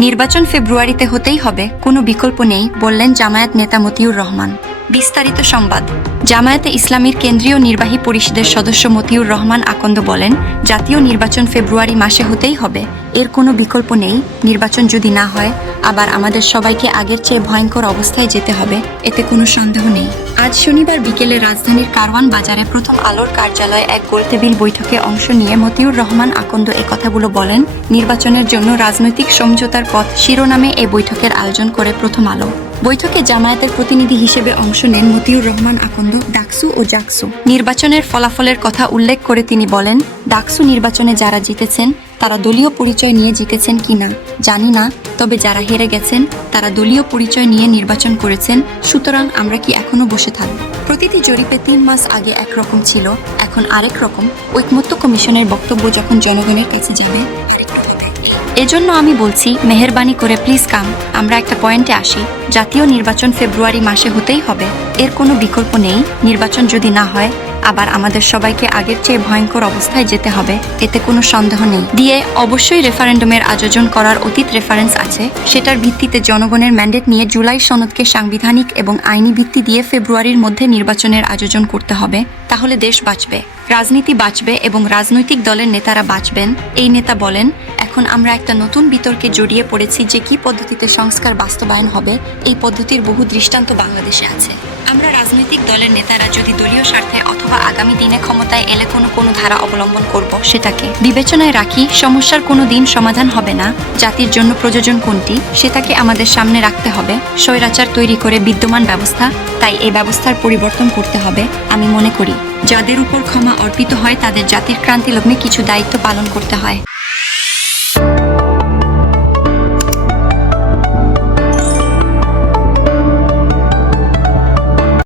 নির্বাচন ফেব্রুয়ারিতে হতেই হবে। কোনো বিকল্প নেই বললেন জামায়াত নেতা মতিউর রহমান। বিস্তারিত সংবাদ। জামায়াতে ইসলামীর কেন্দ্রীয় নির্বাহী পরিষদের সদস্য মতিউর রহমান আকন্দ বলেন, জাতীয় নির্বাচন ফেব্রুয়ারি মাসে হতেই হবে। এর কোনো বিকল্প নেই। নির্বাচন যদি না হয়, আবার আমাদের সবাইকে আগের চেয়ে ভয়ঙ্কর অবস্থায় যেতে হবে। এতে কোনো সন্দেহ নেই। আজ শনিবার বিকেলে রাজধানীর কারওয়ান বাজারে প্রথম আলোর কার্যালয়ে এক গোলটেবিল বৈঠকে অংশ নিয়ে মতিউর রহমান আকন্দ এ কথাগুলো বলেন, নির্বাচনের জন্য রাজনৈতিক সমঝোতার পথ শিরোনামে এ বৈঠকের আয়োজন করে প্রথম আলো। বৈঠকে জামায়াতের প্রতিনিধি হিসেবে অংশ নেন মতিউর রহমান আকন্দ, ডাকসু ও জাকসু নির্বাচনের ফলাফলের কথা উল্লেখ করে তিনি বলেন, ডাকসু নির্বাচনে যারা জিতেছেন, তারা দলীয় পরিচয় নিয়ে জিতেছেন কিনা জানি না, তবে যারা হেরে গেছেন, তারা দলীয় পরিচয় নিয়ে নির্বাচন করেছেন, সুতরাং আমরা কি এখনও বসে থাকব প্রতিটি জরিপে তিন মাস আগে একরকম ছিল, এখন আরেক রকম ঐকমত্য কমিশনের বক্তব্য যখন জনগণের কাছে যাবে। এজন্য আমি বলছি, মেহেরবানি করে প্লিজ কাম আমরা একটা পয়েন্টে আসি। জাতীয় নির্বাচন ফেব্রুয়ারি মাসে হতেই হবে। এর কোনো বিকল্প নেই। নির্বাচন যদি না হয়, আবার আমাদের সবাইকে আগের চেয়ে ভয়ঙ্কর অবস্থায় যেতে হবে। এতে কোনো সন্দেহ নেই। দিয়ে অবশ্যই রেফারেন্ডামের আয়োজন করার অতীত রেফারেন্স আছে। সেটার ভিত্তিতে জনগণের ম্যান্ডেট নিয়ে জুলাই সনদকে সাংবিধানিক এবং আইনি ভিত্তি দিয়ে ফেব্রুয়ারির মধ্যে নির্বাচনের আয়োজন করতে হবে। তাহলে দেশ বাঁচবে। রাজনীতি বাঁচবে এবং রাজনৈতিক দলের নেতারা বাঁচবেন। এই নেতা বলেন এখন আমরা একটা নতুন বিতর্কে জড়িয়ে পড়েছি যে কি পদ্ধতিতে সংস্কার বাস্তবায়ন হবে। এই পদ্ধতির বহু দৃষ্টান্ত বাংলাদেশে আছে। আমরা রাজনৈতিক দলের নেতারা যদি দলীয় স্বার্থে অথবা আগামী দিনে ক্ষমতায় এলে কোনো কোনো ধারা অবলম্বন করব সেটাকে বিবেচনায় রাখি, সমস্যার কোনো দিন সমাধান হবে না। জাতির জন্য প্রযোজন কোনটি, সেটাকে আমাদের সামনে রাখতে হবে। স্বৈরাচার তৈরি করে বিদ্যমান ব্যবস্থা, তাই এই ব্যবস্থার পরিবর্তন করতে হবে, আমি মনে করি। যাদের উপর ক্ষমা অর্পিত হয়, তাদের জাতির ক্রান্তি লগ্নে কিছু দায়িত্ব পালন করতে হয়।